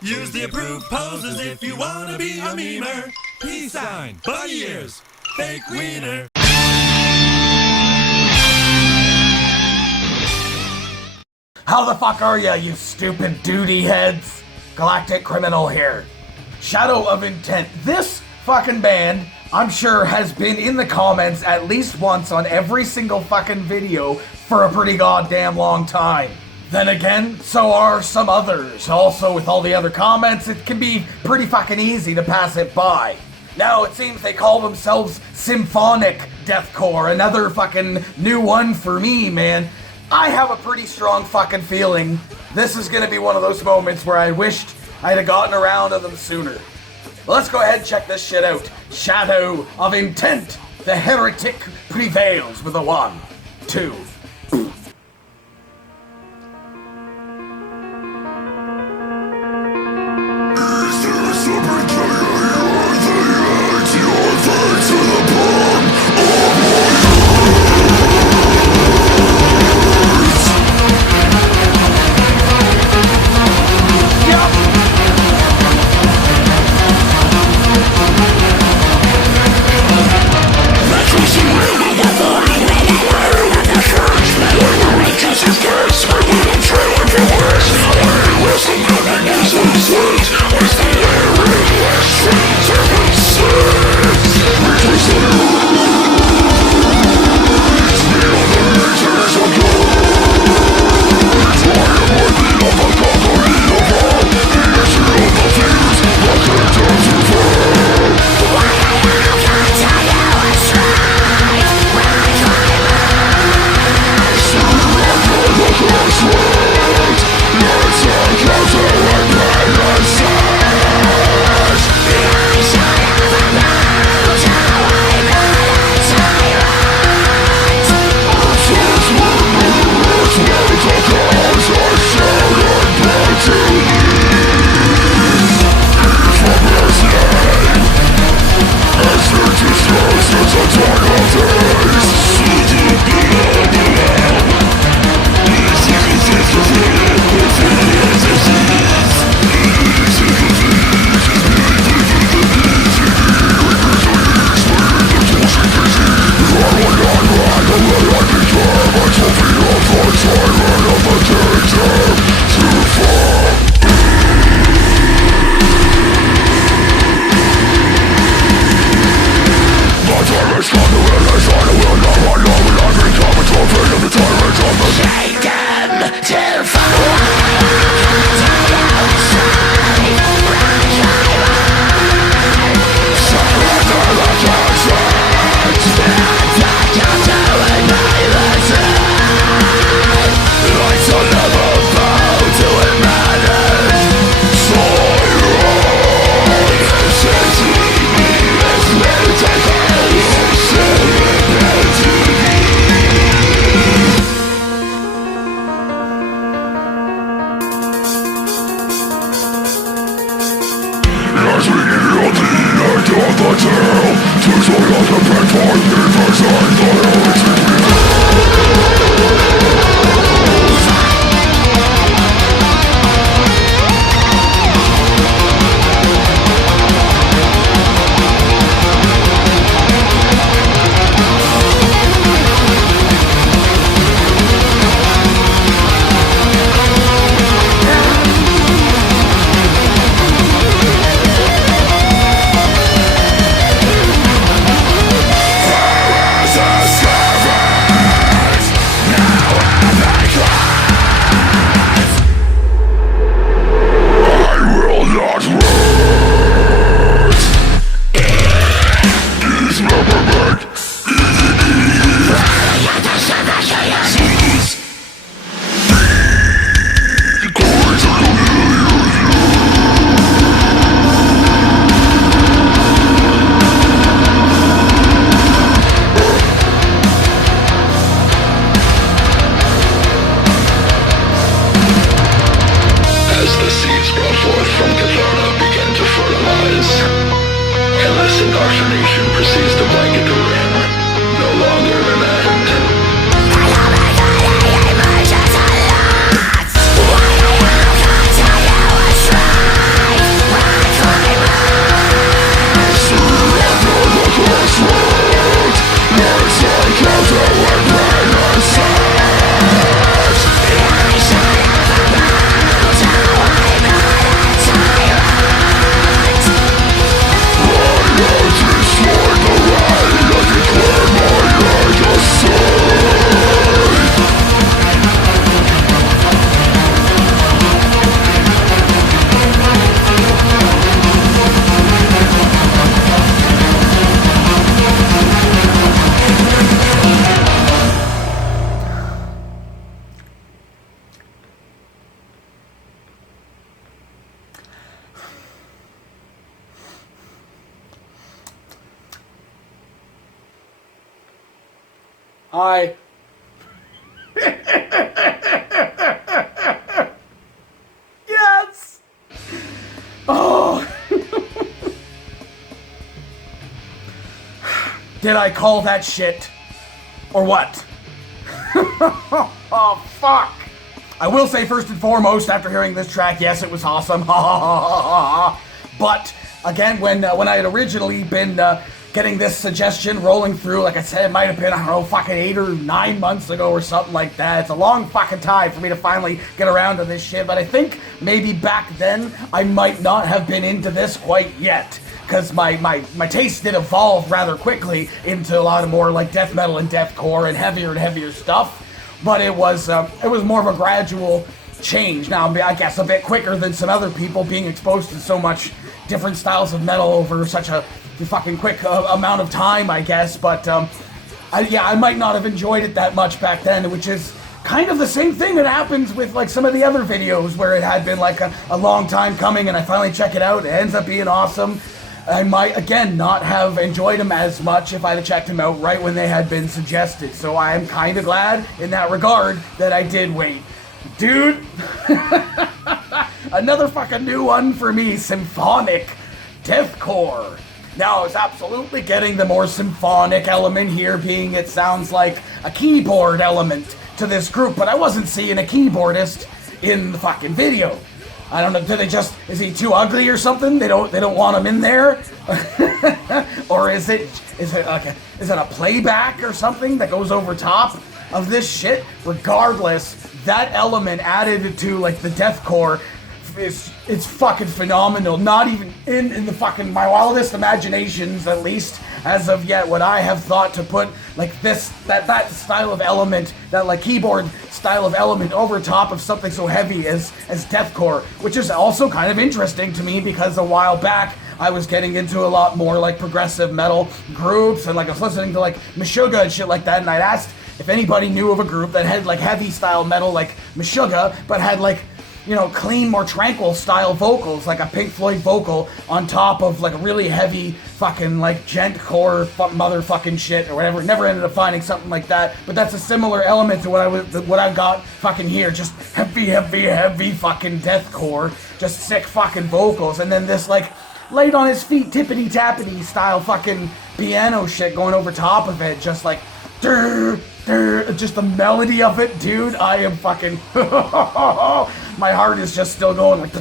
Use the approved poses if you wanna be a memer. Peace sign, bunny ears, fake wiener. How the fuck are ya, you stupid duty heads? Galactic Criminal here. Shadow of Intent. This fucking band, I'm sure, has been in the comments at least once on every single fucking video for a pretty goddamn long time. Then again, so are some others. Also, with all the other comments, it can be pretty fucking easy to pass it by. Now, it seems they call themselves Symphonic Deathcore, another fucking new one for me, man. I have a pretty strong fucking feeling this is gonna be one of those moments where I wished I'd have gotten around to them sooner. Let's go ahead and check this shit out. Shadow of Intent, the Heretic Prevails with a 1, 2. Indoctrination proceeds to blanket the rim, no longer an end. Why I will continue a stride. I... Yes! Oh! Did I call that shit? Or what? Oh, fuck! I will say first and foremost, after hearing this track, yes, it was awesome. But, again, when I had originally been getting this suggestion rolling through, like I said, it might have been, I don't know, fucking 8 or 9 months ago or something like that. It's a long fucking time for me to finally get around to this shit, but I think maybe back then I might not have been into this quite yet. Because my taste did evolve rather quickly into a lot of more like death metal and deathcore and heavier stuff. But it was more of a gradual change. Now, I guess a bit quicker than some other people being exposed to so much different styles of metal over such a fucking quick amount of time, I guess. But I might not have enjoyed it that much back then, which is kind of the same thing that happens with like some of the other videos where it had been like a long time coming and I finally check it out. It ends up being awesome. I might, again, not have enjoyed them as much if I'd have checked them out right when they had been suggested. So I am kind of glad in that regard that I did wait. Dude, another fucking new one for me, symphonic deathcore. Now, it's absolutely getting the more symphonic element here, being it sounds like a keyboard element to this group, but I wasn't seeing a keyboardist in the fucking video. I don't know, is he too ugly or something? They don't want him in there? Or is it a playback or something that goes over top of this shit? Regardless, that element added to like the deathcore it's fucking phenomenal. Not even in the fucking my wildest imaginations, at least as of yet, would I have thought to put like that style of element, that like keyboard style of element over top of something so heavy as deathcore, which is also kind of interesting to me because a while back I was getting into a lot more like progressive metal groups and like I was listening to like Meshuggah and shit like that, and I'd asked if anybody knew of a group that had like heavy style metal like Meshuggah, but had like, you know, clean, more tranquil style vocals, like a Pink Floyd vocal on top of like a really heavy fucking like gentcore motherfucking shit or whatever. Never ended up finding something like that, but that's a similar element to what I got fucking here. Just heavy fucking deathcore, just sick fucking vocals, and then this like laid on his feet tippity tappity style fucking piano shit going over top of it, just like just the melody of it, dude. I am fucking my heart is just still going like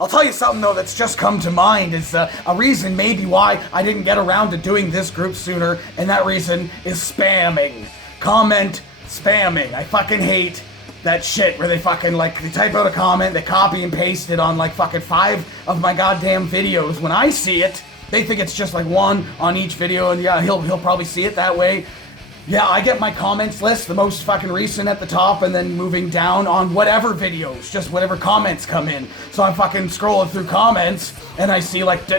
I'll tell you something though that's just come to mind is a reason maybe why I didn't get around to doing this group sooner, and that reason is spamming. Comment spamming. I fucking hate that shit where they fucking like they type out a comment, they copy and paste it on like fucking 5 of my goddamn videos. When I see it, they think it's just like one on each video, and yeah, he'll probably see it that way. Yeah, I get my comments list, the most fucking recent at the top, and then moving down on whatever videos, just whatever comments come in. So I'm fucking scrolling through comments, and I see like you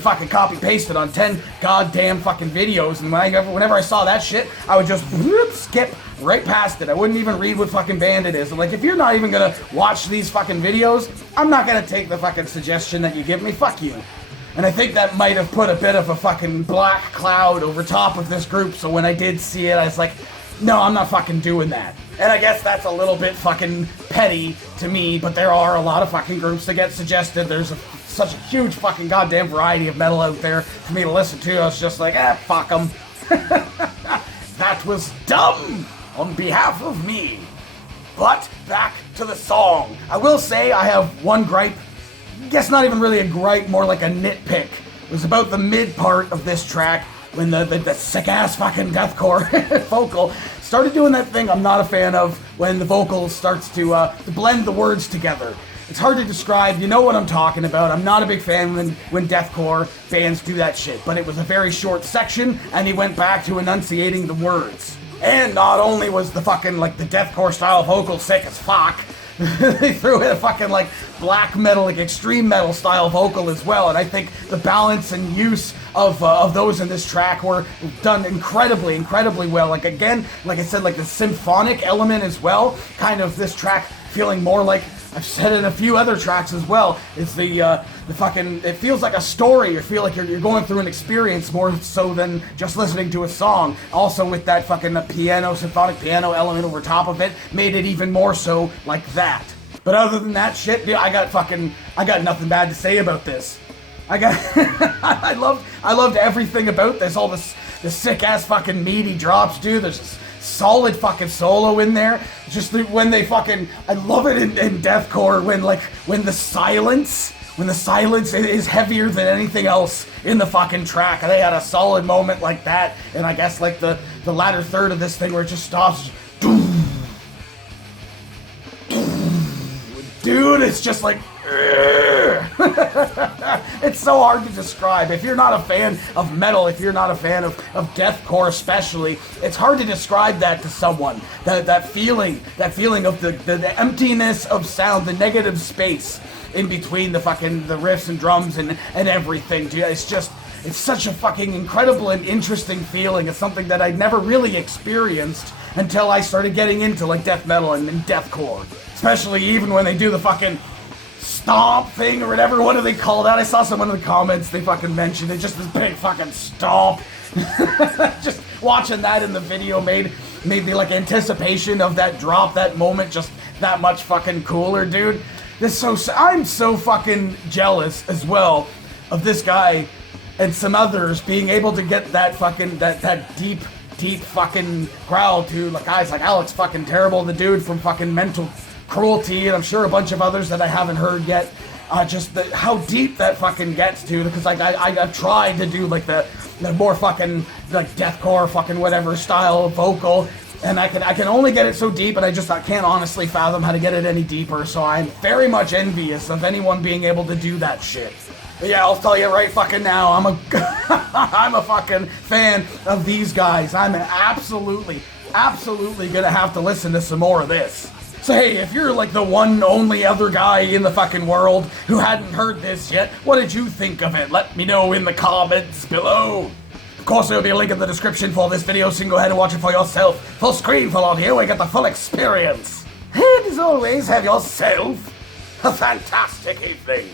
fucking copy paste it on 10 goddamn fucking videos, and whenever I saw that shit, I would just skip right past it. I wouldn't even read what fucking band it is. I'm like, if you're not even gonna watch these fucking videos, I'm not gonna take the fucking suggestion that you give me. Fuck you. And I think that might have put a bit of a fucking black cloud over top of this group, so when I did see it, I was like, no, I'm not fucking doing that. And I guess that's a little bit fucking petty to me, but there are a lot of fucking groups that get suggested. There's such a huge fucking goddamn variety of metal out there for me to listen to. I was just like, fuck them. That was dumb on behalf of me. But back to the song. I will say I have one gripe. I guess not even really a gripe, more like a nitpick. It was about the mid part of this track when the sick-ass fucking deathcore vocal started doing that thing I'm not a fan of, when the vocal starts to blend the words together. It's hard to describe, you know what I'm talking about. I'm not a big fan when deathcore bands do that shit, but it was a very short section, and he went back to enunciating the words. And not only was the fucking, like, the deathcore style vocal sick as fuck, they threw in a fucking like black metal, like extreme metal style vocal as well, and I think the balance and use of those in this track were done incredibly well. Like again, like I said, like the symphonic element as well. Kind of this track feeling more like, I've said in a few other tracks as well, it's the fucking, it feels like a story. You feel like you're going through an experience more so than just listening to a song. Also with that fucking piano, symphonic piano element over top of it, made it even more so like that. But other than that shit, dude, I got nothing bad to say about this. I loved everything about this. All the sick ass fucking meaty drops, dude. There's solid fucking solo in there. Just when they fucking, I love it in deathcore when the silence is heavier than anything else in the fucking track. They had a solid moment like that, and I guess like the latter third of this thing where it just stops. Dude, it's just like, it's so hard to describe. If you're not a fan of metal, if you're not a fan of deathcore especially, it's hard to describe that to someone. That feeling of the emptiness of sound, the negative space in between the riffs and drums and everything. Dude, it's such a fucking incredible and interesting feeling. It's something that I'd never really experienced until I started getting into like death metal and deathcore. Especially even when they do the fucking stomp thing or whatever. What do they call that? I saw someone in the comments, they fucking mentioned it. Just this big fucking stomp. Just watching that in the video made the like anticipation of that drop, that moment, just that much fucking cooler, dude. I'm so fucking jealous as well of this guy and some others being able to get that fucking that deep fucking growl to like guys like Alex fucking Terrible, the dude from fucking Mental Cruelty, and I'm sure a bunch of others that I haven't heard yet. Just how deep that fucking gets to, because like I've tried to do like the more fucking like deathcore fucking whatever style vocal, and I can only get it so deep, and I can't honestly fathom how to get it any deeper. So I'm very much envious of anyone being able to do that shit. But yeah, I'll tell you right fucking now, I'm a fucking fan of these guys. I'm absolutely gonna have to listen to some more of this. So hey, if you're like the one only other guy in the fucking world who hadn't heard this yet, what did you think of it? Let me know in the comments below. Of course, there'll be a link in the description for this video, so you can go ahead and watch it for yourself. Full screen, full audio, and get the full experience. And as always, have yourself a fantastic evening.